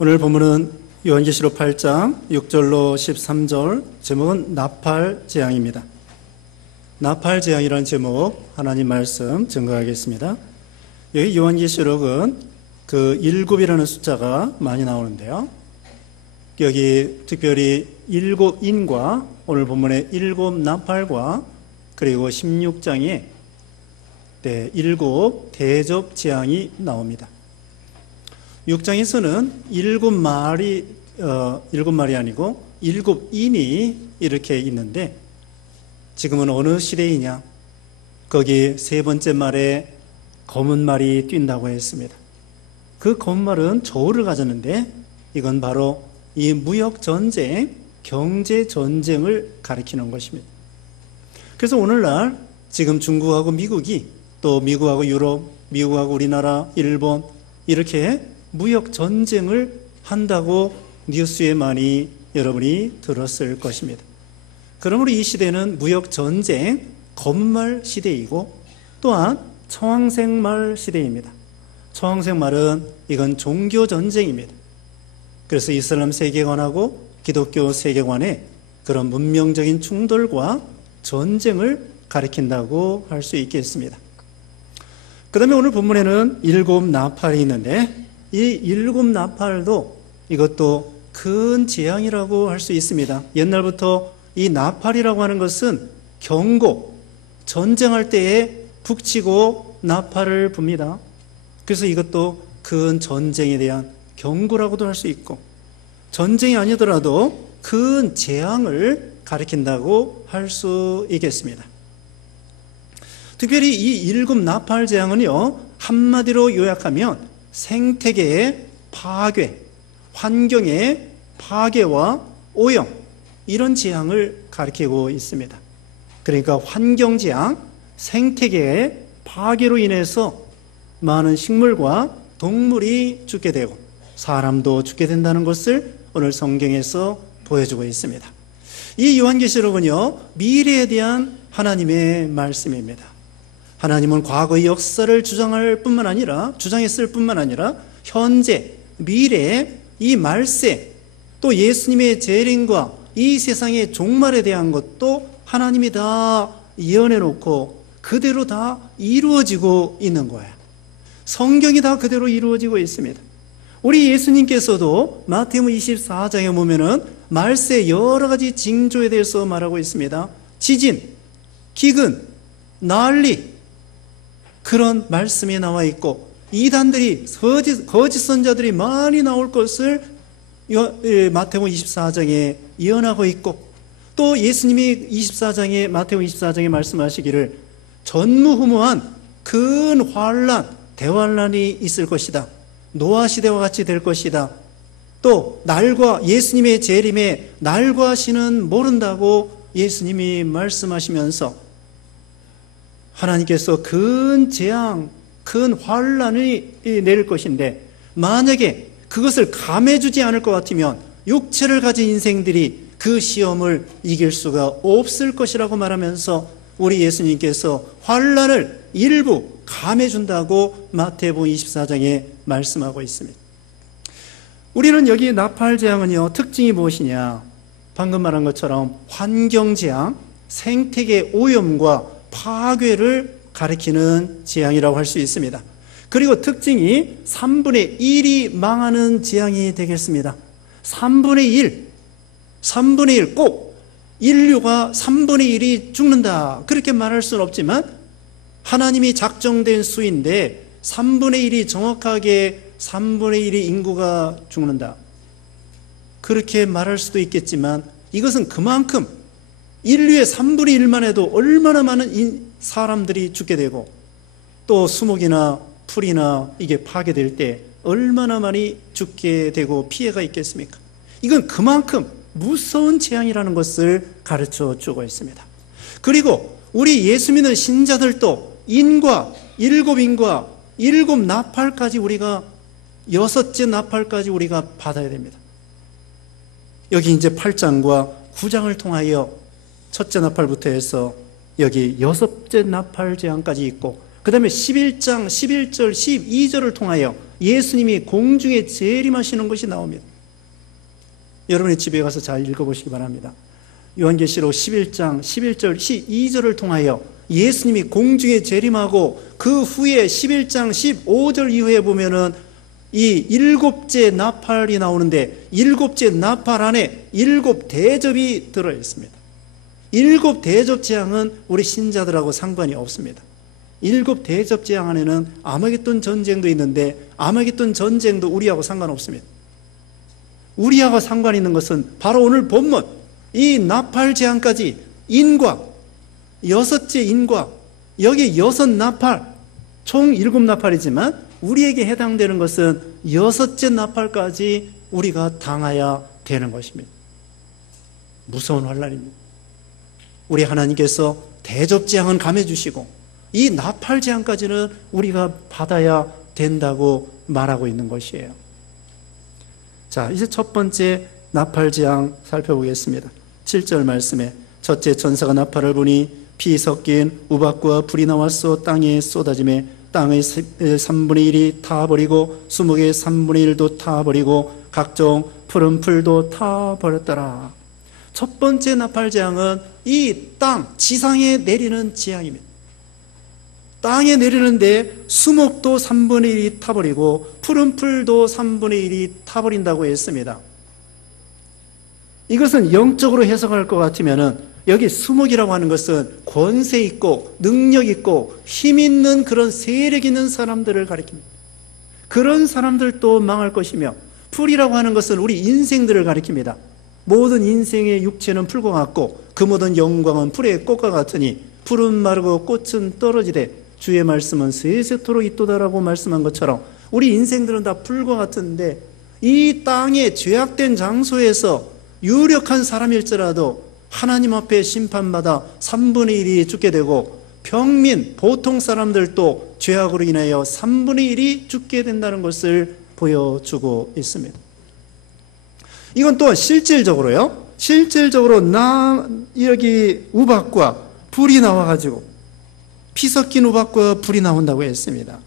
오늘 본문은 요한계시록 8장 6절로 13절, 제목은 나팔재앙입니다. 나팔재앙이라는 제목 하나님 말씀 증거하겠습니다. 여기 요한계시록은 그 7이라는 숫자가 많이 나오는데요, 여기 특별히 7인과 오늘 본문의 7 나팔과 그리고 16장에 7 대접재앙이 나옵니다. 6장에서는 7마리, 7마리 아니고 7인이 이렇게 있는데, 지금은 어느 시대이냐? 거기 세 번째 말에 검은 말이 뛴다고 했습니다. 그 검은 말은 저울을 가졌는데, 이건 바로 이 무역전쟁, 경제전쟁을 가리키는 것입니다. 그래서 오늘날 지금 중국하고 미국이, 또 미국하고 유럽, 미국하고 우리나라, 일본, 이렇게 무역전쟁을 한다고 뉴스에 많이 여러분이 들었을 것입니다. 그러므로 이 시대는 무역전쟁, 검말 시대이고 또한 청황색말 시대입니다. 청황색말은 이건 종교전쟁입니다. 그래서 이슬람 세계관하고 기독교 세계관의 그런 문명적인 충돌과 전쟁을 가리킨다고 할 수 있겠습니다. 그 다음에 오늘 본문에는 7 나팔이 있는데, 이 7 나팔도 이것도 큰 재앙이라고 할 수 있습니다. 옛날부터 이 나팔이라고 하는 것은 경고, 전쟁할 때에 북치고 나팔을 붑니다. 그래서 이것도 큰 전쟁에 대한 경고라고도 할 수 있고, 전쟁이 아니더라도 큰 재앙을 가리킨다고 할 수 있겠습니다. 특별히 이 7 나팔 재앙은요, 한마디로 요약하면 생태계의 파괴, 환경의 파괴와 오염, 이런 재앙을 가리키고 있습니다. 그러니까 환경재앙, 생태계의 파괴로 인해서 많은 식물과 동물이 죽게 되고 사람도 죽게 된다는 것을 오늘 성경에서 보여주고 있습니다. 이 요한계시록은요, 미래에 대한 하나님의 말씀입니다. 하나님은 과거의 역사를 주장했을 뿐만 아니라 현재, 미래에 이 말세, 또 예수님의 재림과 이 세상의 종말에 대한 것도 하나님이 다 예언해 놓고 그대로 다 이루어지고 있는 거예요. 성경이 다 그대로 이루어지고 있습니다. 우리 예수님께서도 마태복음 24장에 보면은 말세 여러 가지 징조에 대해서 말하고 있습니다. 지진, 기근, 난리, 그런 말씀이 나와 있고, 이단들이, 거짓 선자들이 많이 나올 것을 마태복음 24장에 예언하고 있고, 또 예수님이 마태복음 24장에 말씀하시기를 전무후무한 큰 환난, 대환난이 있을 것이다. 노아 시대와 같이 될 것이다. 또 예수님의 재림에 날과 시는 모른다고 예수님이 말씀하시면서 하나님께서 큰 재앙, 큰 환난이 내릴 것인데, 만약에 그것을 감해주지 않을 것 같으면 육체를 가진 인생들이 그 시험을 이길 수가 없을 것이라고 말하면서 우리 예수님께서 환난을 일부 감해준다고 마태복음 24장에 말씀하고 있습니다. 우리는 여기 나팔재앙은요, 특징이 무엇이냐? 방금 말한 것처럼 환경재앙, 생태계 오염과 파괴를 가리키는 재앙이라고 할 수 있습니다. 그리고 특징이 3분의 1이 망하는 재앙이 되겠습니다. 3분의 1, 꼭 인류가 3분의 1이 죽는다, 그렇게 말할 수는 없지만 하나님이 작정된 수인데 3분의 1이 정확하게 3분의 1이 인구가 죽는다, 그렇게 말할 수도 있겠지만, 이것은 그만큼 인류의 3분의 1만 해도 얼마나 많은 사람들이 죽게 되고, 또 수목이나 풀이나 이게 파괴될 때 얼마나 많이 죽게 되고 피해가 있겠습니까? 이건 그만큼 무서운 재앙이라는 것을 가르쳐 주고 있습니다. 그리고 우리 예수 믿는 신자들도 7인과 7 나팔까지 우리가 6째 나팔까지 우리가 받아야 됩니다. 여기 이제 8장과 9장을 통하여 첫째 나팔부터 해서 여기 6째 나팔 재앙까지 있고, 그 다음에 11장 11절 12절을 통하여 예수님이 공중에 재림하시는 것이 나옵니다. 여러분의 집에 가서 잘 읽어보시기 바랍니다. 요한계시록 11장 11절 12절을 통하여 예수님이 공중에 재림하고 그 후에 11장 15절 이후에 보면은 이 일곱째 나팔이 나오는데 일곱째 나팔 안에 일곱 대접이 들어있습니다. 일곱 대접 재앙은 우리 신자들하고 상관이 없습니다. 일곱 대접 재앙 안에는 아마겟돈 전쟁도 있는데 아마겟돈 전쟁도 우리하고 상관없습니다. 우리하고 상관 있는 것은 바로 오늘 본문 이 나팔 재앙까지 인과 여섯째 인과 여기 여섯 나팔 총 일곱 나팔이지만 우리에게 해당되는 것은 여섯째 나팔까지 우리가 당해야 되는 것입니다. 무서운 환난입니다. 우리 하나님께서 대접 재앙은 감해 주시고 이 나팔 재앙까지는 우리가 받아야 된다고 말하고 있는 것이에요. 자, 이제 첫 번째 나팔 재앙 살펴보겠습니다. 7절 말씀에 첫째 천사가 나팔을 부니 피 섞인 우박과 불이 나와서 땅에 쏟아지매 땅의 3분의 1이 타버리고 수목의 3분의 1도 타버리고 각종 푸른 풀도 타버렸더라. 첫 번째 나팔 재앙은 이 땅, 지상에 내리는 재앙입니다. 땅에 내리는데 수목도 3분의 1이 타버리고 푸른 풀도 3분의 1이 타버린다고 했습니다. 이것은 영적으로 해석할 것 같으면은 여기 수목이라고 하는 것은 권세 있고 능력 있고 힘 있는 그런 세력 있는 사람들을 가리킵니다. 그런 사람들도 망할 것이며 풀이라고 하는 것은 우리 인생들을 가리킵니다. 모든 인생의 육체는 풀과 같고 그 모든 영광은 풀의 꽃과 같으니 풀은 마르고 꽃은 떨어지되 주의 말씀은 세세토록 있도다라고 말씀한 것처럼 우리 인생들은 다 풀과 같은데 이 땅의 죄악된 장소에서 유력한 사람일지라도 하나님 앞에 심판받아 3분의 1이 죽게 되고 평민, 보통 사람들도 죄악으로 인하여 3분의 1이 죽게 된다는 것을 보여주고 있습니다. 이건 또한 실질적으로요. 실질적으로 여기 우박과 불이 나와가지고 피 섞인 우박과 불이 나온다고 했습니다.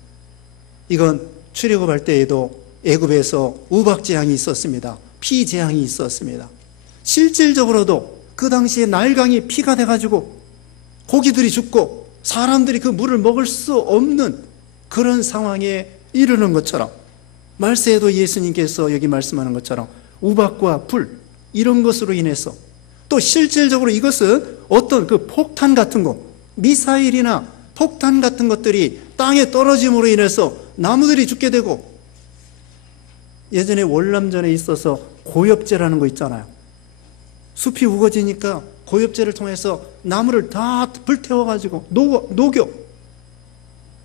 이건 출애굽할 때에도 애굽에서 우박 재앙이 있었습니다. 피 재앙이 있었습니다. 실질적으로도 그 당시에 날강이 피가 돼가지고 고기들이 죽고 사람들이 그 물을 먹을 수 없는 그런 상황에 이르는 것처럼 말세에도 예수님께서 여기 말씀하는 것처럼 우박과 불 이런 것으로 인해서 또 실질적으로 이것은 어떤 그 폭탄 같은 거 미사일이나 폭탄 같은 것들이 땅에 떨어짐으로 인해서 나무들이 죽게 되고 예전에 월남전에 있어서 고엽제라는 거 있잖아요. 숲이 우거지니까 고엽제를 통해서 나무를 다 불태워가지고 녹여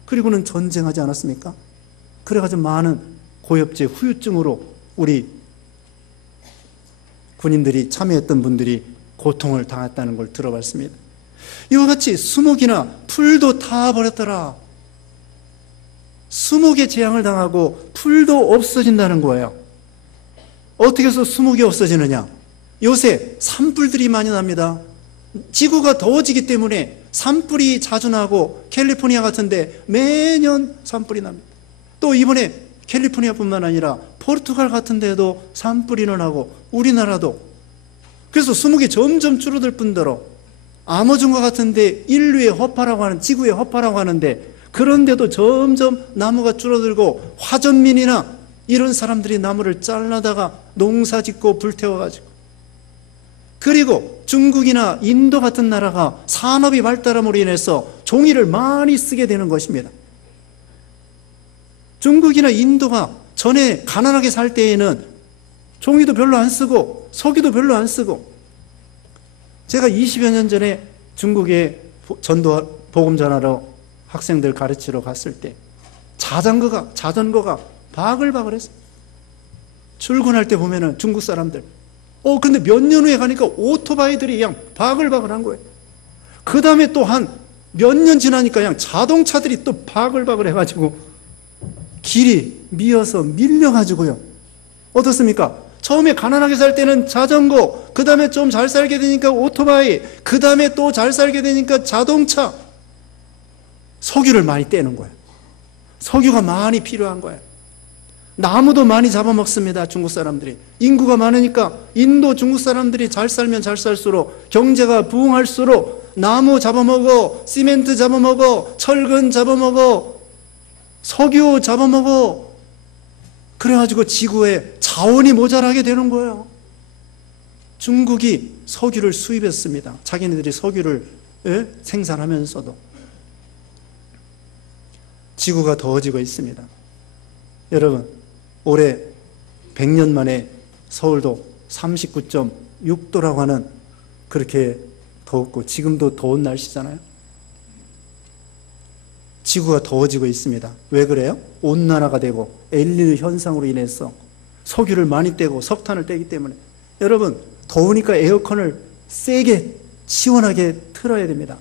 그리고는 전쟁하지 않았습니까? 그래가지고 많은 고엽제 후유증으로 우리 군인들이 참여했던 분들이 고통을 당했다는 걸 들어봤습니다. 이와 같이 수목이나 풀도 타버렸더라. 수목의 재앙을 당하고 풀도 없어진다는 거예요. 어떻게 해서 수목이 없어지느냐? 요새 산불들이 많이 납니다. 지구가 더워지기 때문에 산불이 자주 나고 캘리포니아 같은데 매년 산불이 납니다. 또 이번에 캘리포니아뿐만 아니라 포르투갈 같은 데도 산불이 일어나고 우리나라도. 그래서 수목이 점점 줄어들 뿐더러 아마존과 같은 데 인류의 허파라고 하는 지구의 허파라고 하는데 그런데도 점점 나무가 줄어들고 화전민이나 이런 사람들이 나무를 잘라다가 농사 짓고 불태워가지고 그리고 중국이나 인도 같은 나라가 산업이 발달함으로 인해서 종이를 많이 쓰게 되는 것입니다. 중국이나 인도가 전에 가난하게 살 때에는 종이도 별로 안 쓰고 석유도 별로 안 쓰고 제가 20여 년 전에 중국에 전도 복음 전하러 학생들 가르치러 갔을 때 자전거가 바글바글했어요. 출근할 때 보면은 중국 사람들 근데 몇 년 후에 가니까 오토바이들이 그냥 바글바글한 거예요. 그 다음에 또 한 몇 년 지나니까 그냥 자동차들이 또 바글바글 해가지고 길이 미어서 밀려가지고요. 어떻습니까? 처음에 가난하게 살 때는 자전거, 그 다음에 좀 잘 살게 되니까 오토바이, 그 다음에 또 잘 살게 되니까 자동차. 석유를 많이 떼는 거예요. 석유가 많이 필요한 거예요. 나무도 많이 잡아먹습니다. 중국 사람들이. 인구가 많으니까 인도 중국 사람들이 잘 살면 잘 살수록, 경제가 부흥할수록 나무 잡아먹어, 시멘트 잡아먹어, 철근 잡아먹어, 석유 잡아먹어. 그래가지고 지구에 자원이 모자라게 되는 거예요. 중국이 석유를 수입했습니다. 자기네들이 석유를 생산하면서도. 지구가 더워지고 있습니다. 여러분, 올해 100년 만에 서울도 39.6도라고 하는, 그렇게 더웠고, 지금도 더운 날씨잖아요. 지구가 더워지고 있습니다. 왜 그래요? 온난화가 되고 엘니뇨 현상으로 인해서 석유를 많이 떼고 석탄을 떼기 때문에. 여러분, 더우니까 에어컨을 세게 시원하게 틀어야 됩니다.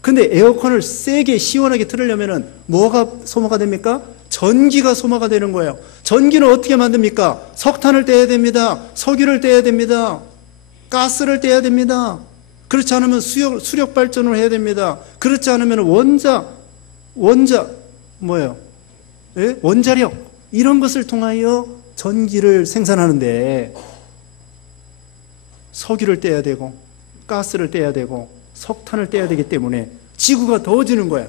근데 에어컨을 세게 시원하게 틀으려면 뭐가 소모가 됩니까? 전기가 소모가 되는 거예요. 전기는 어떻게 만듭니까? 석탄을 떼야 됩니다. 석유를 떼야 됩니다. 가스를 떼야 됩니다. 그렇지 않으면 수력 발전을 해야 됩니다. 그렇지 않으면 원자력, 이런 것을 통하여 전기를 생산하는데, 석유를 떼야 되고 가스를 떼야 되고 석탄을 떼야 되기 때문에 지구가 더워지는 거예요.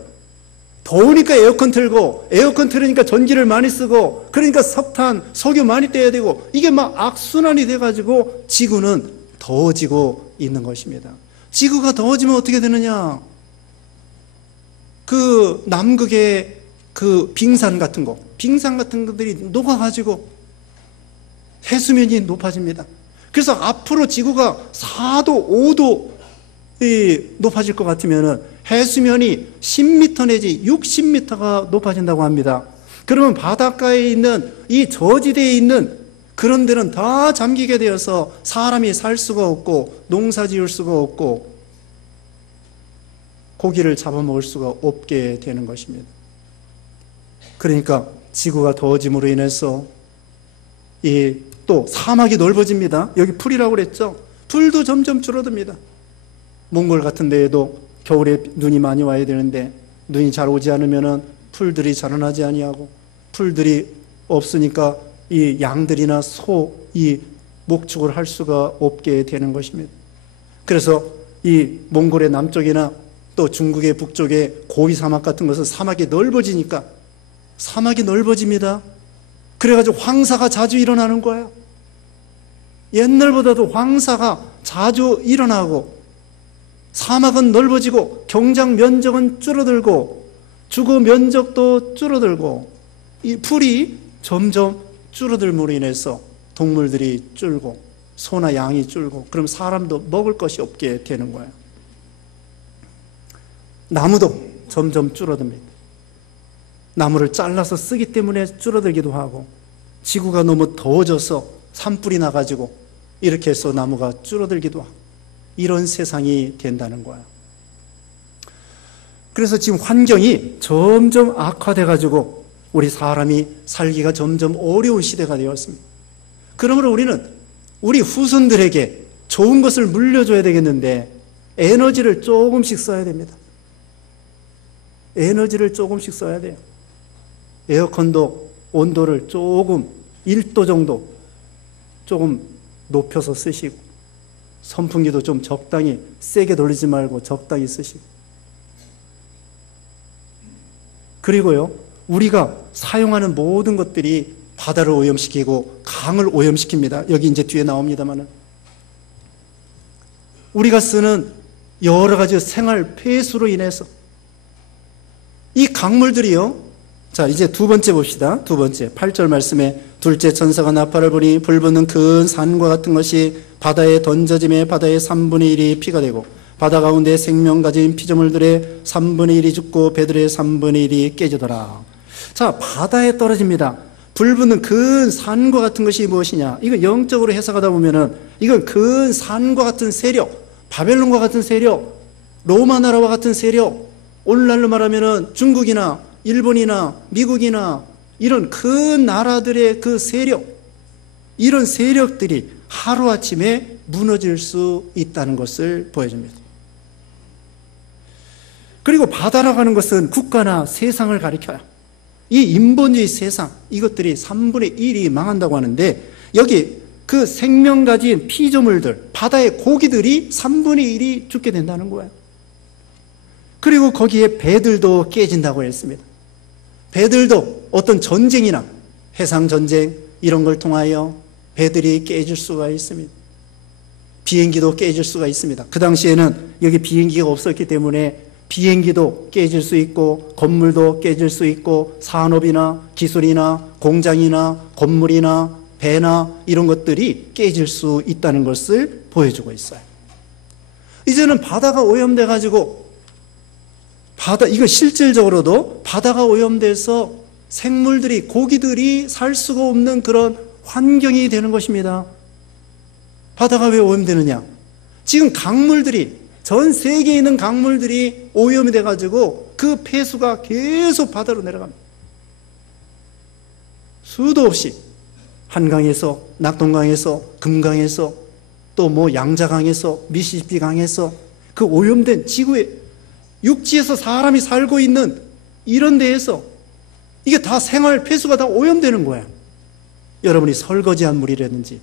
더우니까 에어컨 틀고, 에어컨 틀으니까 전기를 많이 쓰고, 그러니까 석탄, 석유 많이 떼야 되고, 이게 막 악순환이 돼가지고 지구는 더워지고 있는 것입니다. 지구가 더워지면 어떻게 되느냐? 그 남극의 그 빙산 같은 것들이 녹아가지고 해수면이 높아집니다. 그래서 앞으로 지구가 4도, 5도 높아질 것 같으면 해수면이 10m 내지 60m가 높아진다고 합니다. 그러면 바닷가에 있는 이 저지대에 있는 그런 데는 다 잠기게 되어서 사람이 살 수가 없고, 농사 지을 수가 없고, 고기를 잡아먹을 수가 없게 되는 것입니다. 그러니까 지구가 더워짐으로 인해서 또 사막이 넓어집니다. 여기 풀이라고 그랬죠? 풀도 점점 줄어듭니다. 몽골 같은 데에도 겨울에 눈이 많이 와야 되는데 눈이 잘 오지 않으면 풀들이 자라나지 아니하고, 풀들이 없으니까 이 양들이나 이 목축을 할 수가 없게 되는 것입니다. 그래서 이 몽골의 남쪽이나 또 중국의 북쪽에 고비 사막 같은 것은 사막이 넓어지니까, 사막이 넓어집니다. 그래가지고 황사가 자주 일어나는 거예요. 옛날보다도 황사가 자주 일어나고, 사막은 넓어지고 경작 면적은 줄어들고 주거 면적도 줄어들고, 이 풀이 점점 줄어들므로 인해서 동물들이 줄고 소나 양이 줄고, 그럼 사람도 먹을 것이 없게 되는 거예요. 나무도 점점 줄어듭니다. 나무를 잘라서 쓰기 때문에 줄어들기도 하고, 지구가 너무 더워져서 산불이 나가지고 이렇게 해서 나무가 줄어들기도 하고, 이런 세상이 된다는 거예요. 그래서 지금 환경이 점점 악화돼가지고 우리 사람이 살기가 점점 어려운 시대가 되었습니다. 그러므로 우리는 우리 후손들에게 좋은 것을 물려줘야 되겠는데 에너지를 조금씩 써야 됩니다. 에너지를 조금씩 써야 돼요. 에어컨도 온도를 조금 1도 정도 조금 높여서 쓰시고, 선풍기도 좀 적당히 세게 돌리지 말고 적당히 쓰시고, 그리고요, 우리가 사용하는 모든 것들이 바다를 오염시키고 강을 오염시킵니다. 여기 이제 뒤에 나옵니다만은, 우리가 쓰는 여러 가지 생활 폐수로 인해서 이 강물들이요, 자, 이제 두 번째 봅시다. 두 번째 8절 말씀에, 둘째 천사가 나팔을 부니 불붙는 큰 산과 같은 것이 바다에 던져짐에 바다의 3분의 1이 피가 되고, 바다 가운데 생명 가진 피조물들의 3분의 1이 죽고 배들의 3분의 1이 깨지더라. 자, 바다에 떨어집니다. 불붙는 큰 산과 같은 것이 무엇이냐? 이거 영적으로 해석하다 보면은 이건 큰 산과 같은 세력, 바벨론과 같은 세력, 로마 나라와 같은 세력, 오늘날로 말하면은 중국이나 일본이나 미국이나 이런 큰 나라들의 그 세력, 이런 세력들이 하루아침에 무너질 수 있다는 것을 보여줍니다. 그리고 바다라고 하는 것은 국가나 세상을 가리켜요. 이 인본주의 세상, 이것들이 3분의 1이 망한다고 하는데, 여기 그 생명 가진 피조물들, 바다의 고기들이 3분의 1이 죽게 된다는 거예요. 그리고 거기에 배들도 깨진다고 했습니다. 배들도 어떤 전쟁이나 해상전쟁 이런 걸 통하여 배들이 깨질 수가 있습니다. 비행기도 깨질 수가 있습니다. 그 당시에는 여기 비행기가 없었기 때문에 비행기도 깨질 수 있고 건물도 깨질 수 있고 산업이나 기술이나 공장이나 건물이나 배나 이런 것들이 깨질 수 있다는 것을 보여주고 있어요. 이제는 바다가 오염돼 가지고 이거 실질적으로도 바다가 오염돼서 생물들이 고기들이 살 수가 없는 그런 환경이 되는 것입니다. 바다가 왜 오염되느냐? 지금 강물들이 전 세계에 있는 강물들이 오염이 돼 가지고 그 폐수가 계속 바다로 내려갑니다. 수도 없이 한강에서, 낙동강에서, 금강에서, 또 뭐 양자강에서, 미시시피 강에서 그 오염된 지구에 육지에서 사람이 살고 있는 이런 데에서 이게 다 생활 폐수가 다 오염되는 거야. 여러분이 설거지한 물이라든지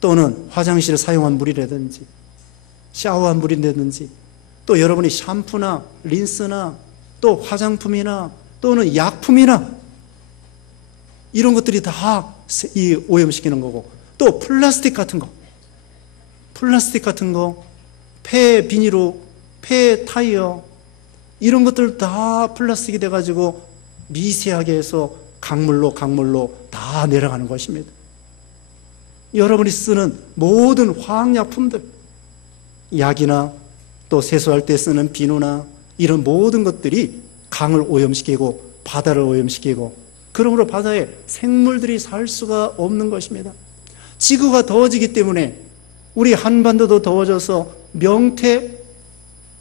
또는 화장실에 사용한 물이라든지 샤워한 물이라든지 또 여러분이 샴푸나 린스나 또 화장품이나 또는 약품이나 이런 것들이 다 이 오염시키는 거고, 또 플라스틱 같은 거, 폐 비닐로, 폐 타이어 이런 것들 다 플라스틱이 돼가지고 미세하게 해서 강물로 다 내려가는 것입니다. 여러분이 쓰는 모든 화학약품들, 약이나 또 세수할 때 쓰는 비누나 이런 모든 것들이 강을 오염시키고 바다를 오염시키고, 그러므로 바다에 생물들이 살 수가 없는 것입니다. 지구가 더워지기 때문에 우리 한반도도 더워져서 명태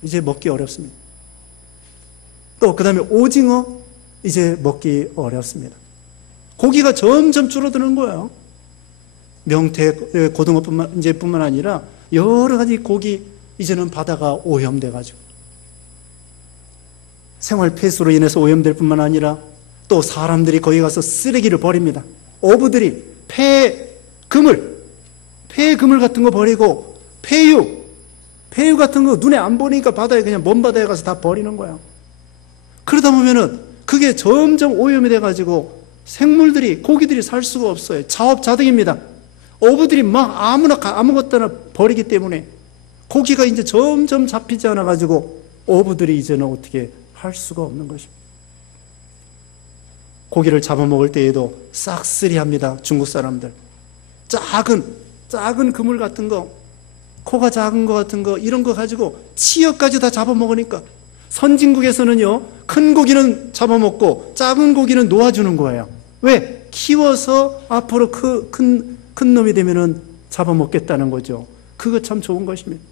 이제 먹기 어렵습니다. 또 그 다음에 오징어 이제 먹기 어렵습니다. 고기가 점점 줄어드는 거예요. 명태, 고등어뿐만 아니라 여러 가지 고기, 이제는 바다가 오염돼가지고 생활 폐수로 인해서 오염될 뿐만 아니라 또 사람들이 거기 가서 쓰레기를 버립니다. 어부들이 폐그물 같은 거 버리고 폐유 같은 거 눈에 안 보니까 바다에 그냥 먼 바다에 가서 다 버리는 거예요. 그러다 보면은 그게 점점 오염이 돼가지고 생물들이, 고기들이 살 수가 없어요. 자업자득입니다. 어부들이 막 아무것도나 버리기 때문에 고기가 이제 점점 잡히지 않아가지고 어부들이 이제는 어떻게 할 수가 없는 것입니다. 고기를 잡아먹을 때에도 싹쓸이합니다. 중국 사람들. 작은 그물 같은 거, 코가 작은 거 같은 거, 이런 거 가지고 치어까지 다 잡아먹으니까 선진국에서는요, 큰 고기는 잡아먹고 작은 고기는 놓아주는 거예요. 왜? 키워서 앞으로 큰 놈이 되면은 잡아먹겠다는 거죠. 그거 참 좋은 것입니다.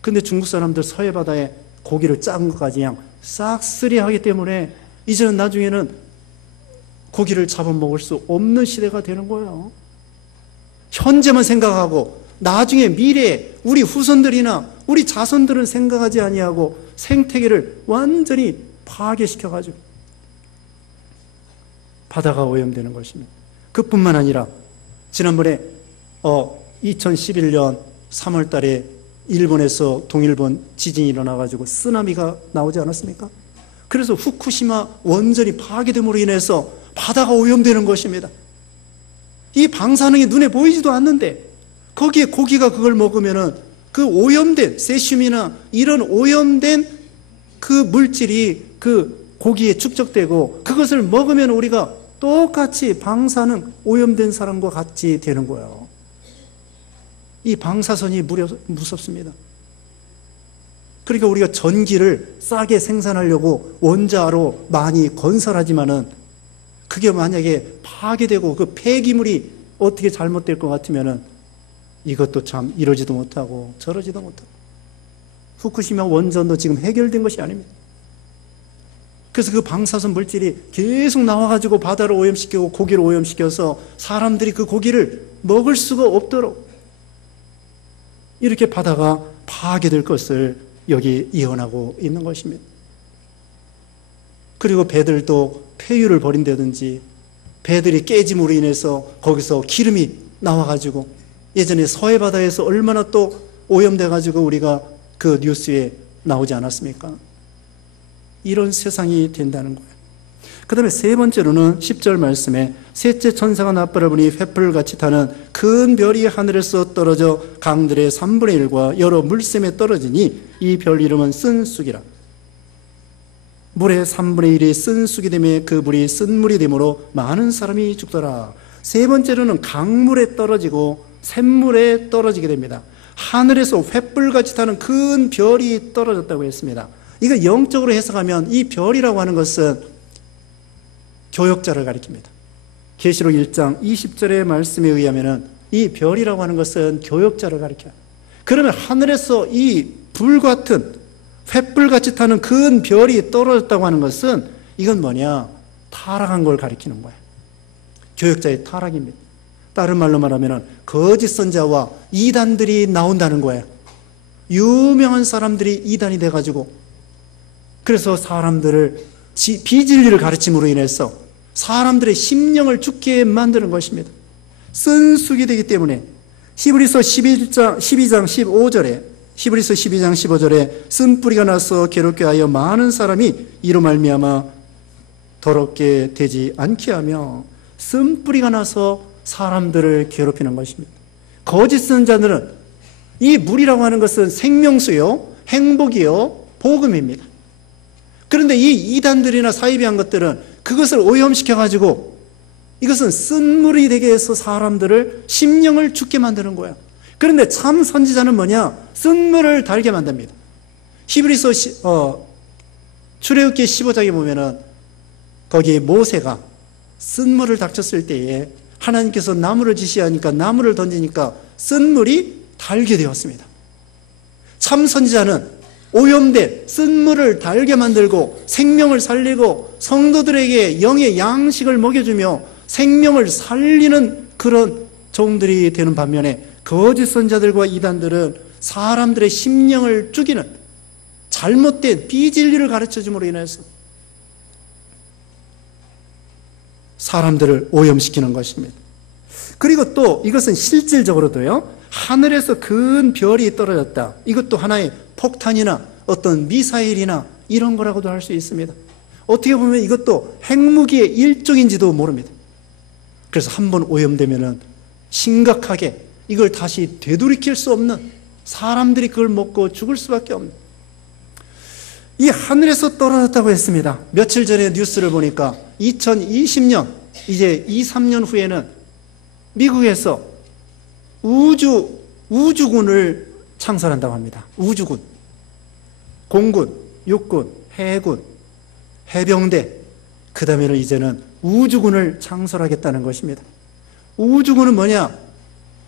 근데 중국 사람들 서해 바다에 고기를 작은 것까지 그냥 싹쓸이 하기 때문에 이제는 나중에는 고기를 잡아먹을 수 없는 시대가 되는 거예요. 현재만 생각하고 나중에 미래에 우리 후손들이나 우리 자손들은 생각하지 아니하고 생태계를 완전히 파괴시켜가지고 바다가 오염되는 것입니다. 그뿐만 아니라 지난번에 2011년 3월 달에 일본에서 동일본 지진이 일어나가지고 쓰나미가 나오지 않았습니까? 그래서 후쿠시마 원전이 파괴됨으로 인해서 바다가 오염되는 것입니다. 이 방사능이 눈에 보이지도 않는데 거기에 고기가 그걸 먹으면은 그 오염된 세슘이나 이런 오염된 그 물질이 그 고기에 축적되고 그것을 먹으면 우리가 똑같이 방사능 오염된 사람과 같이 되는 거예요. 이 방사선이 무섭습니다. 그러니까 우리가 전기를 싸게 생산하려고 원자로 많이 건설하지만은 그게 만약에 파괴되고 그 폐기물이 어떻게 잘못될 것 같으면은 이것도 참 이러지도 못하고 저러지도 못하고, 후쿠시마 원전도 지금 해결된 것이 아닙니다. 그래서 그 방사선 물질이 계속 나와가지고 바다를 오염시키고 고기를 오염시켜서 사람들이 그 고기를 먹을 수가 없도록 이렇게 바다가 파괴될 것을 여기 예언하고 있는 것입니다. 그리고 배들도 폐유를 벌인다든지 배들이 깨짐으로 인해서 거기서 기름이 나와가지고 예전에 서해바다에서 얼마나 또 오염돼가지고 우리가 그 뉴스에 나오지 않았습니까? 이런 세상이 된다는 거예요. 그 다음에 세 번째로는 10절 말씀에 셋째 천사가 나팔을 부니 횃불같이 타는 큰 별이 하늘에서 떨어져 강들의 3분의 1과 여러 물샘에 떨어지니 이 별 이름은 쓴쑥이라. 물의 3분의 1이 쓴쑥이 되며 그 물이 쓴물이 되므로 많은 사람이 죽더라. 세 번째로는 강물에 떨어지고 샘물에 떨어지게 됩니다. 하늘에서 횃불같이 타는 큰 별이 떨어졌다고 했습니다. 이거 영적으로 해석하면 이 별이라고 하는 것은 교역자를 가리킵니다. 계시록 1장 20절의 말씀에 의하면 이 별이라고 하는 것은 교역자를 가리켜요. 그러면 하늘에서 이 불같은 횃불같이 타는 큰 별이 떨어졌다고 하는 것은 이건 뭐냐? 타락한 걸 가리키는 거예요. 교역자의 타락입니다. 다른 말로 말하면 거짓 선자와 이단들이 나온다는 거예요. 유명한 사람들이 이단이 돼가지고 그래서 사람들을 비진리를 가르침으로 인해서 사람들의 심령을 죽게 만드는 것입니다. 쓴쑥이 되기 때문에 히브리서 12장 15절에 히브리서 12장 15절에 쓴뿌리가 나서 괴롭게 하여 많은 사람이 이로 말미암아 더럽게 되지 않게 하며 쓴뿌리가 나서 사람들을 괴롭히는 것입니다. 거짓 선자들은 이 물이라고 하는 것은 생명수요, 행복이요, 복음입니다. 그런데 이 이단들이나 사이비한 것들은 그것을 오염시켜가지고 이것은 쓴물이 되게 해서 사람들을 심령을 죽게 만드는 거예요. 그런데 참 선지자는 뭐냐? 쓴물을 달게 만듭니다. 히브리서 출애굽기 15장에 보면은 거기 모세가 쓴물을 닥쳤을 때에 하나님께서 나무를 지시하니까 나무를 던지니까 쓴물이 달게 되었습니다. 참 선지자는 오염된 쓴물을 달게 만들고 생명을 살리고 성도들에게 영의 양식을 먹여주며 생명을 살리는 그런 종들이 되는 반면에 거짓 선자들과 이단들은 사람들의 심령을 죽이는 잘못된 비진리를 가르쳐줌으로 인해서 사람들을 오염시키는 것입니다. 그리고 또 이것은 실질적으로도요, 하늘에서 큰 별이 떨어졌다. 이것도 하나의 폭탄이나 어떤 미사일이나 이런 거라고도 할 수 있습니다. 어떻게 보면 이것도 핵무기의 일종인지도 모릅니다. 그래서 한번 오염되면은 심각하게 이걸 다시 되돌이킬 수 없는, 사람들이 그걸 먹고 죽을 수밖에 없는, 이 하늘에서 떨어졌다고 했습니다. 며칠 전에 뉴스를 보니까 2020년 이제 2, 3년 후에는 미국에서 우주군을 창설한다고 합니다. 우주군, 공군, 육군, 해군, 해병대, 그 다음에는 이제는 우주군을 창설하겠다는 것입니다. 우주군은 뭐냐?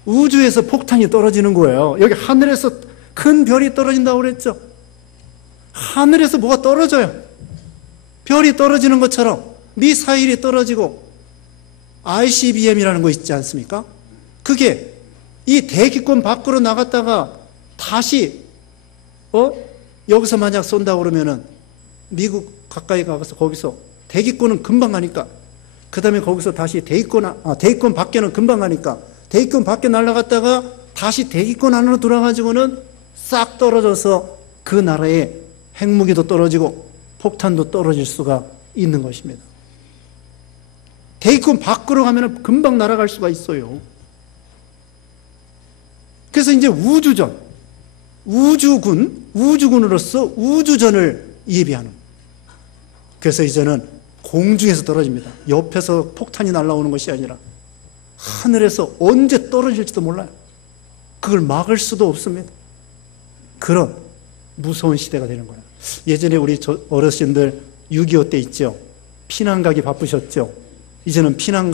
우주에서 폭탄이 떨어지는 거예요. 여기 하늘에서 큰 별이 떨어진다고 그랬죠. 하늘에서 뭐가 떨어져요. 별이 떨어지는 것처럼 미사일이 떨어지고 ICBM이라는 거 있지 않습니까? 그게 이 대기권 밖으로 나갔다가 다시 여기서 만약 쏜다고 그러면은 미국 가까이 가서 거기서 대기권은 금방 가니까, 그 다음에 거기서 다시 대기권 밖에는 금방 가니까 대기권 밖에 날아갔다가 다시 대기권 안으로 들어가지고는 싹 떨어져서 그 나라에 핵무기도 떨어지고 폭탄도 떨어질 수가 있는 것입니다. 대기권 밖으로 가면 금방 날아갈 수가 있어요. 그래서 이제 우주군으로서 우주전을 예비하는. 그래서 이제는 공중에서 떨어집니다. 옆에서 폭탄이 날아오는 것이 아니라 하늘에서 언제 떨어질지도 몰라요. 그걸 막을 수도 없습니다. 그런 무서운 시대가 되는 거예요. 예전에 우리 어르신들 6.25 때 있죠. 피난 가기 바쁘셨죠. 이제는 피난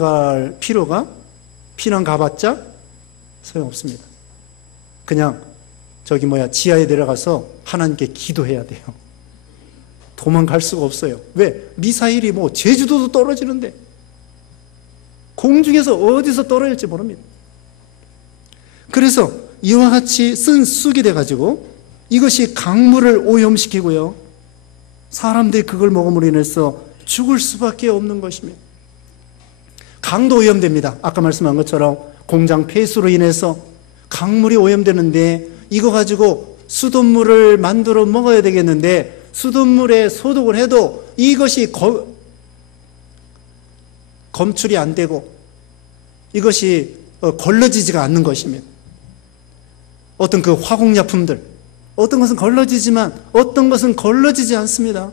가봤자 소용없습니다. 그냥 지하에 내려가서 하나님께 기도해야 돼요. 도망갈 수가 없어요. 왜? 미사일이 제주도도 떨어지는데 공중에서 어디서 떨어질지 모릅니다. 그래서 이와 같이 쓴 쑥이 돼가지고 이것이 강물을 오염시키고요, 사람들이 그걸 먹음으로 인해서 죽을 수밖에 없는 것입니다. 강도 오염됩니다. 아까 말씀한 것처럼 공장 폐수로 인해서 강물이 오염되는데 이거 가지고 수돗물을 만들어 먹어야 되겠는데 수돗물에 소독을 해도 이것이 검출이 안 되고 이것이 걸러지지가 않는 것입니다. 어떤 그 화공약품들, 어떤 것은 걸러지지만 어떤 것은 걸러지지 않습니다.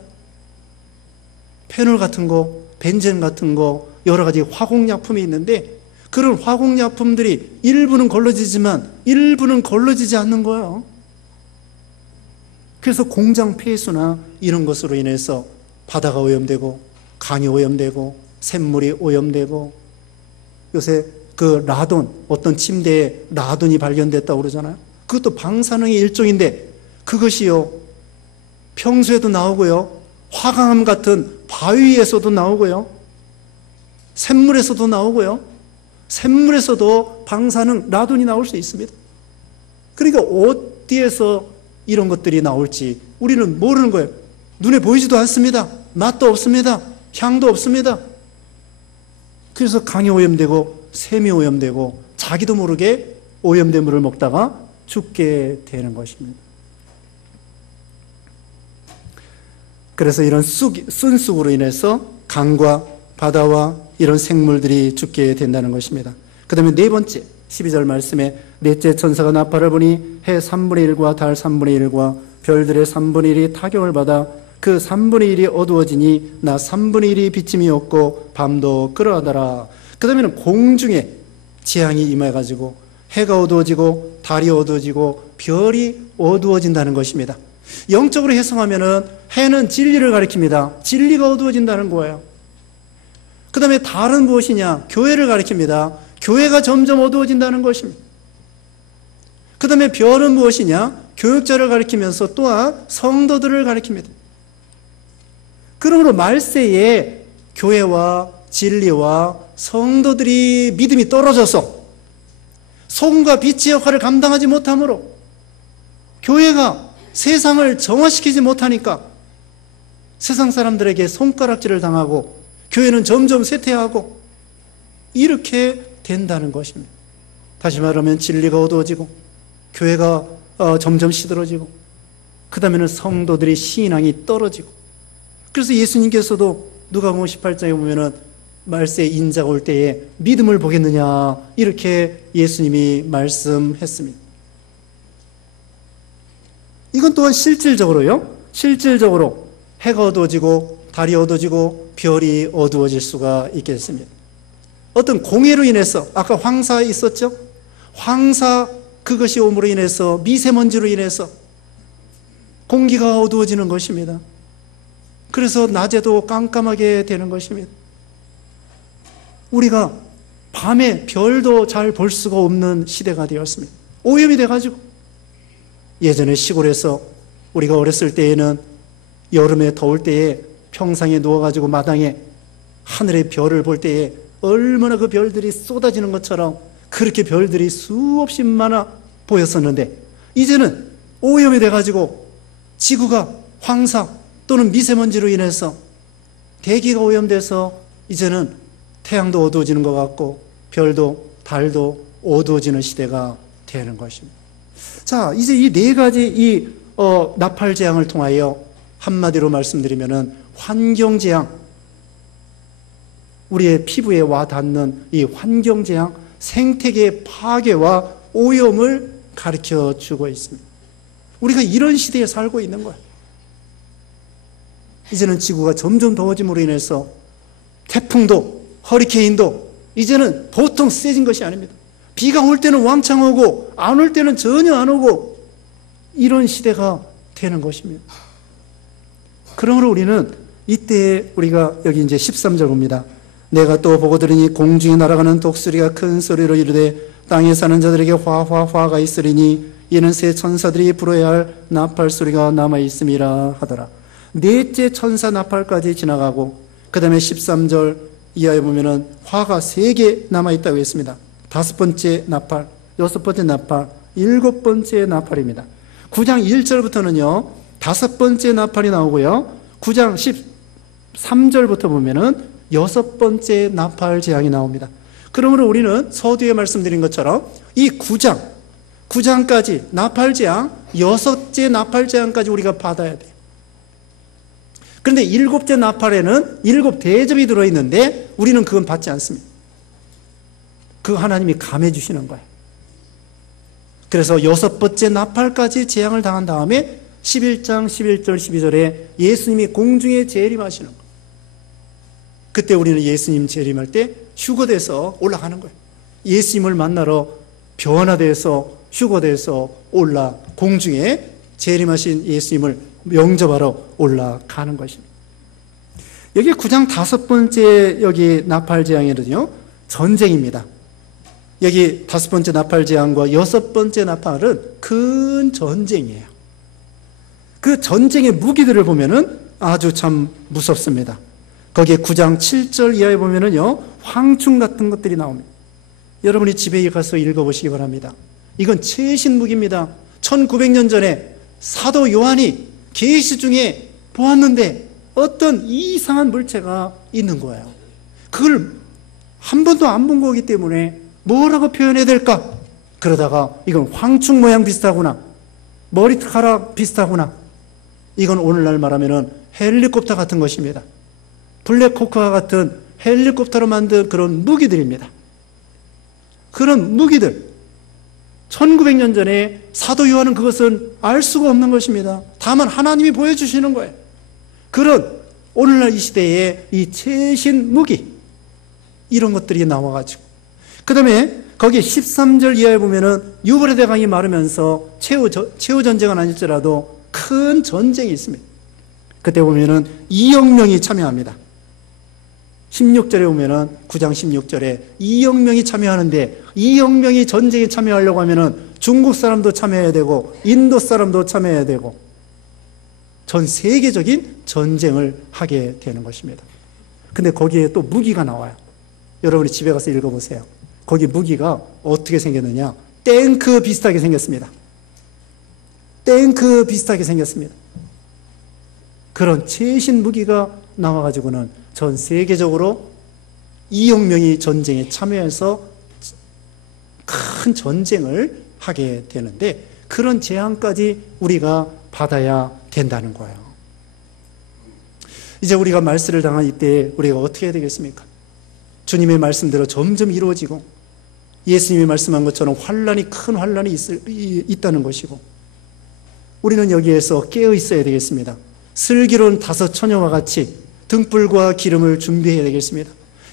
페놀 같은 거, 벤젠 같은 거, 여러 가지 화공약품이 있는데 그런 화공약품들이 일부는 걸러지지만 일부는 걸러지지 않는 거예요. 그래서 공장 폐수나 이런 것으로 인해서 바다가 오염되고 강이 오염되고 샘물이 오염되고 요새 그 라돈, 어떤 침대에 라돈이 발견됐다고 그러잖아요. 그것도 방사능의 일종인데 그것이요 평소에도 나오고요 화강암 같은 바위에서도 나오고요 샘물에서도 나오고요 샘물에서도 방사능 라돈이 나올 수 있습니다. 그러니까 어디에서 이런 것들이 나올지 우리는 모르는 거예요. 눈에 보이지도 않습니다. 맛도 없습니다. 향도 없습니다. 그래서 강이 오염되고 샘이 오염되고 자기도 모르게 오염된 물을 먹다가 죽게 되는 것입니다. 그래서 이런 순쑥으로 인해서 강과 바다와 이런 생물들이 죽게 된다는 것입니다. 그 다음에 네 번째 12절 말씀에 넷째 천사가 나팔을 부니 해 3분의 1과 달 3분의 1과 별들의 3분의 1이 타격을 받아 그 3분의 1이 어두워지니 나 3분의 1이 비침이 없고 밤도 그러하더라. 그 다음에는 공중에 재앙이 임해가지고 해가 어두워지고 달이 어두워지고 별이 어두워진다는 것입니다. 영적으로 해석하면은 해는 진리를 가리킵니다. 진리가 어두워진다는 거예요. 그 다음에 달은 무엇이냐? 교회를 가리킵니다. 교회가 점점 어두워진다는 것입니다. 그 다음에 별은 무엇이냐? 교육자를 가리키면서 또한 성도들을 가리킵니다. 그러므로 말세에 교회와 진리와 성도들이 믿음이 떨어져서 소금과 빛의 역할을 감당하지 못하므로 교회가 세상을 정화시키지 못하니까 세상 사람들에게 손가락질을 당하고 교회는 점점 쇠퇴하고 이렇게 된다는 것입니다. 다시 말하면 진리가 어두워지고 교회가 점점 시들어지고 그 다음에는 성도들의 신앙이 떨어지고 그래서 예수님께서도 누가복음 18장에 보면은 말세 인자가 올 때에 믿음을 보겠느냐 이렇게 예수님이 말씀했습니다. 이건 또한 실질적으로요. 실질적으로 해가 어두워지고 달이 어두워지고 별이 어두워질 수가 있겠습니다. 어떤 공해로 인해서 아까 황사 있었죠? 황사 그것이 옴으로 인해서 미세먼지로 인해서 공기가 어두워지는 것입니다. 그래서 낮에도 깜깜하게 되는 것입니다. 우리가 밤에 별도 잘 볼 수가 없는 시대가 되었습니다. 오염이 돼가지고 예전에 시골에서 우리가 어렸을 때에는 여름에 더울 때에 평상에 누워가지고 마당에 하늘의 별을 볼 때에 얼마나 그 별들이 쏟아지는 것처럼 그렇게 별들이 수없이 많아 보였었는데 이제는 오염이 돼가지고 지구가 황사 또는 미세먼지로 인해서 대기가 오염돼서 이제는 태양도 어두워지는 것 같고 별도 달도 어두워지는 시대가 되는 것입니다. 자, 이제 이 네 가지 나팔 재앙을 통하여 한마디로 말씀드리면은 환경 재앙, 우리의 피부에 와 닿는 이 환경 재앙, 생태계의 파괴와 오염을 가르쳐 주고 있습니다. 우리가 이런 시대에 살고 있는 거예요. 이제는 지구가 점점 더워짐으로 인해서 태풍도 허리케인도 이제는 보통 세진 것이 아닙니다. 비가 올 때는 왕창 오고 안 올 때는 전혀 안 오고 이런 시대가 되는 것입니다. 그러므로 우리는 이때 우리가 여기 이제 13절 봅니다. 내가 또 보고 들으니 공중에 날아가는 독수리가 큰 소리로 이르되 땅에 사는 자들에게 화가 있으리니 이는 새 천사들이 불어야 할 나팔 소리가 남아 있음이라 하더라. 넷째 천사 나팔까지 지나가고 그 다음에 13절 이하에 보면은 화가 3개 남아 있다고 했습니다. 5번째 나팔, 6번째 나팔, 7번째 나팔입니다. 9장 1절부터는요 5번째 나팔이 나오고요 9장 13절부터 보면은 6번째 나팔 재앙이 나옵니다. 그러므로 우리는 서두에 말씀드린 것처럼 이 9장까지 나팔 재앙, 6째 나팔 재앙까지 우리가 받아야 돼요. 그런데 7째 나팔에는 7 대접이 들어있는데 우리는 그건 받지 않습니다. 그 하나님이 감해 주시는 거예요. 그래서 6번째 나팔까지 재앙을 당한 다음에 11장 11절 12절에 예수님이 공중에 재림하시는 거예요. 그때 우리는 예수님 재림할 때 휴거돼서 올라가는 거예요. 예수님을 만나러 변화돼서 휴거돼서 공중에 재림하신 예수님을 영접하러 올라가는 것입니다. 여기 9장 5번째 여기 나팔 재앙에는요, 전쟁입니다. 여기 5번째 나팔 재앙과 6번째 나팔은 큰 전쟁이에요. 그 전쟁의 무기들을 보면은 아주 참 무섭습니다. 거기에 9장 7절 이하에 보면은요, 황충 같은 것들이 나옵니다. 여러분이 집에 가서 읽어보시기 바랍니다. 이건 최신 무기입니다. 1900년 전에 사도 요한이 계시 중에 보았는데 어떤 이상한 물체가 있는 거예요. 그걸 한 번도 안 본 거기 때문에 뭐라고 표현해야 될까? 그러다가 이건 황충 모양 비슷하구나, 머리카락 비슷하구나, 이건 오늘날 말하면은 헬리콥터 같은 것입니다. 블랙호크와 같은 헬리콥터로 만든 그런 무기들입니다. 그런 무기들, 1900년 전에 사도 요한은 그것은 알 수가 없는 것입니다. 다만 하나님이 보여주시는 거예요. 그런 오늘날 이 시대에 이 최신 무기, 이런 것들이 나와가지고, 그 다음에 거기 13절 이하에 보면은 유브라데 강이 마르면서 최후 전쟁은 아닐지라도 큰 전쟁이 있습니다. 그때 보면은 2억 명이 참여합니다. 16절에 보면은 9장 16절에 2억 명이 참여하는데, 2억 명이 전쟁에 참여하려고 하면은 중국 사람도 참여해야 되고 인도 사람도 참여해야 되고 전 세계적인 전쟁을 하게 되는 것입니다. 근데 거기에 또 무기가 나와요. 여러분이 집에 가서 읽어보세요. 거기 무기가 어떻게 생겼느냐, 탱크 비슷하게 생겼습니다. 탱크 비슷하게 생겼습니다. 그런 최신 무기가 나와가지고는 전 세계적으로 2억 명이 전쟁에 참여해서 큰 전쟁을 하게 되는데, 그런 재앙까지 우리가 받아야 된다는 거예요. 이제 우리가 말세를 당한 이때 우리가 어떻게 해야 되겠습니까? 주님의 말씀대로 점점 이루어지고 예수님이 말씀한 것처럼 큰 환란이 있다는 것이고, 우리는 여기에서 깨어 있어야 되겠습니다. 슬기로운 5 처녀와 같이 등불과 기름을 준비해야 되겠습니다.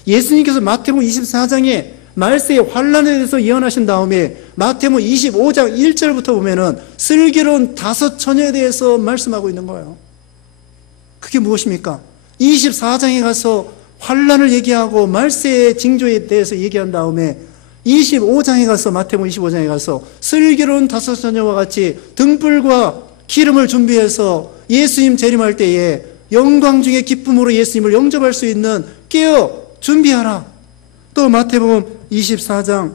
예수님께서 마태복음 24장에 말세의 환란에 대해서 예언하신 다음에 마태복음 25장 1절부터 보면은 슬기로운 5 처녀에 대해서 말씀하고 있는 거예요. 그게 무엇입니까? 24장에 가서 환란을 얘기하고 말세의 징조에 대해서 얘기한 다음에 25장에 가서, 마태복음 25장에 가서 슬기로운 5 처녀와 같이 등불과 기름을 준비해서 예수님 재림할 때에 영광 중에 기쁨으로 예수님을 영접할 수 있는 깨어 준비하라. 또 마태복음 24장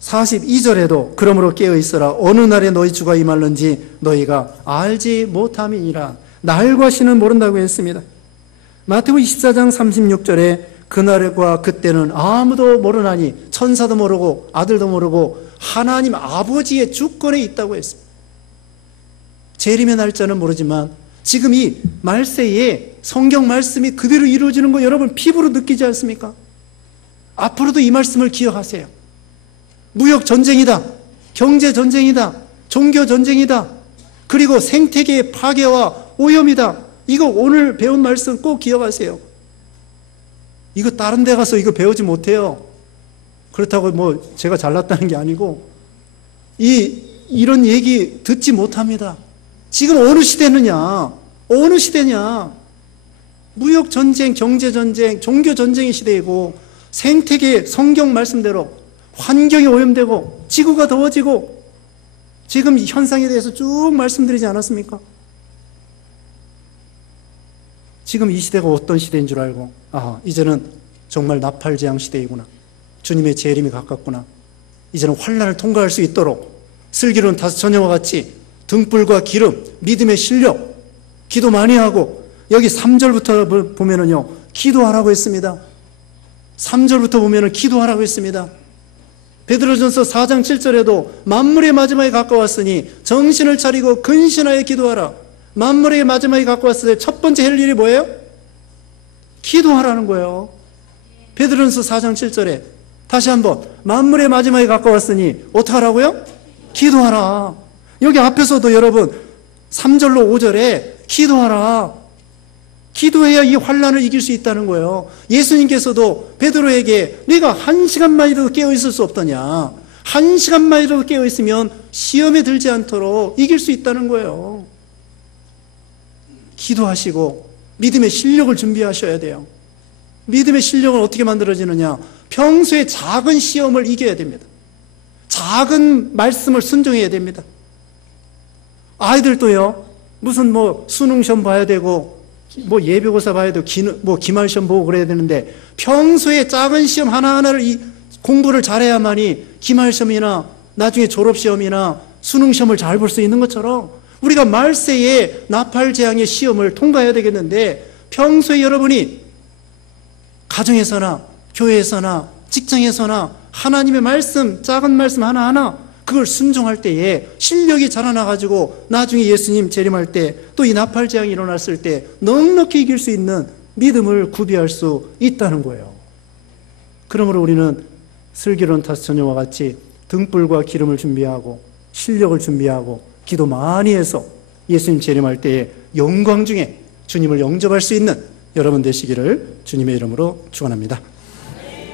42절에도 그러므로 깨어 있어라. 어느 날에 너희 주가 임할는지 너희가 알지 못함이니라. 날과 시는 모른다고 했습니다. 마태복음 24장 36절에 그날과 그때는 아무도 모르나니 천사도 모르고 아들도 모르고 하나님 아버지의 주권에 있다고 했습니다. 재림의 날짜는 모르지만 지금 이 말세에 성경 말씀이 그대로 이루어지는 거 여러분 피부로 느끼지 않습니까? 앞으로도 이 말씀을 기억하세요. 무역 전쟁이다, 경제 전쟁이다, 종교 전쟁이다, 그리고 생태계의 파괴와 오염이다. 이거 오늘 배운 말씀 꼭 기억하세요. 이거 다른 데 가서 이거 배우지 못해요. 그렇다고 뭐 제가 잘났다는 게 아니고 이런 얘기 듣지 못합니다. 지금 어느 시대느냐? 어느 시대냐? 무역 전쟁, 경제 전쟁, 종교 전쟁의 시대이고 생태계 성경 말씀대로 환경이 오염되고 지구가 더워지고 지금 이 현상에 대해서 쭉 말씀드리지 않았습니까? 지금 이 시대가 어떤 시대인 줄 알고 이제는 정말 나팔재앙 시대이구나. 주님의 재림이 가깝구나. 이제는 환난을 통과할 수 있도록 슬기로운 5 처녀와 같이 등불과 기름, 믿음의 실력, 기도 많이 하고 여기 3절부터 보면은요, 기도하라고 했습니다. 3절부터 보면은 기도하라고 했습니다. 베드로전서 4장 7절에도 만물의 마지막에 가까웠으니 정신을 차리고 근신하여 기도하라. 만물의 마지막에 가까웠을 때 첫 번째 할 일이 뭐예요? 기도하라는 거예요. 베드로전서 4장 7절에 다시 한번 만물의 마지막에 가까웠으니 어떻게 하라고요? 기도하라. 여기 앞에서도 여러분 3절로 5절에 기도하라. 기도해야 이 환난을 이길 수 있다는 거예요. 예수님께서도 베드로에게 네가 1시간만이라도 깨어있을 수 없더냐. 1시간만이라도 깨어있으면 시험에 들지 않도록 이길 수 있다는 거예요. 기도하시고 믿음의 실력을 준비하셔야 돼요. 믿음의 실력은 어떻게 만들어지느냐? 평소에 작은 시험을 이겨야 됩니다. 작은 말씀을 순종해야 됩니다. 아이들도요, 무슨 수능 시험 봐야 되고 예비고사 봐야 되고 기말 시험 보고 그래야 되는데 평소에 작은 시험 하나하나를 공부를 잘해야만이 기말 시험이나 나중에 졸업 시험이나 수능 시험을 잘 볼 수 있는 것처럼 우리가 말세에 나팔 재앙의 시험을 통과해야 되겠는데, 평소에 여러분이 가정에서나 교회에서나 직장에서나 하나님의 말씀, 작은 말씀 하나하나 그걸 순종할 때에 실력이 자라나가지고 나중에 예수님 재림할 때 또 이 나팔 재앙이 일어났을 때 넉넉히 이길 수 있는 믿음을 구비할 수 있다는 거예요. 그러므로 우리는 슬기로운 다스처녀와 같이 등불과 기름을 준비하고 실력을 준비하고 기도 많이 해서 예수님 재림할 때에 영광 중에 주님을 영접할 수 있는 여러분 되시기를 주님의 이름으로 축원합니다.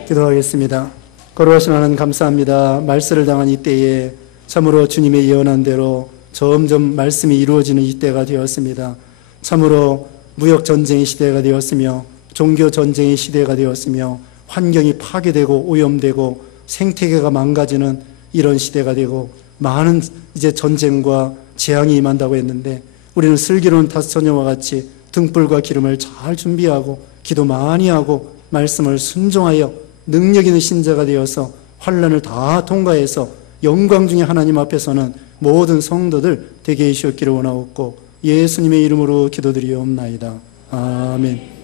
기도하겠습니다. 거룩하신 하나님 감사합니다. 말세를 당한 이때에 참으로 주님의 예언한 대로 점점 말씀이 이루어지는 이때가 되었습니다. 참으로 무역전쟁의 시대가 되었으며 종교전쟁의 시대가 되었으며 환경이 파괴되고 오염되고 생태계가 망가지는 이런 시대가 되고 많은 이제 전쟁과 재앙이 임한다고 했는데, 우리는 슬기로운 다스처녀와 같이 등불과 기름을 잘 준비하고 기도 많이 하고 말씀을 순종하여 능력 있는 신자가 되어서 환난을 다 통과해서 영광 중에 하나님 앞에서는 모든 성도들 되게 해주셨기를 원하옵고 예수님의 이름으로 기도드리옵나이다. 아멘.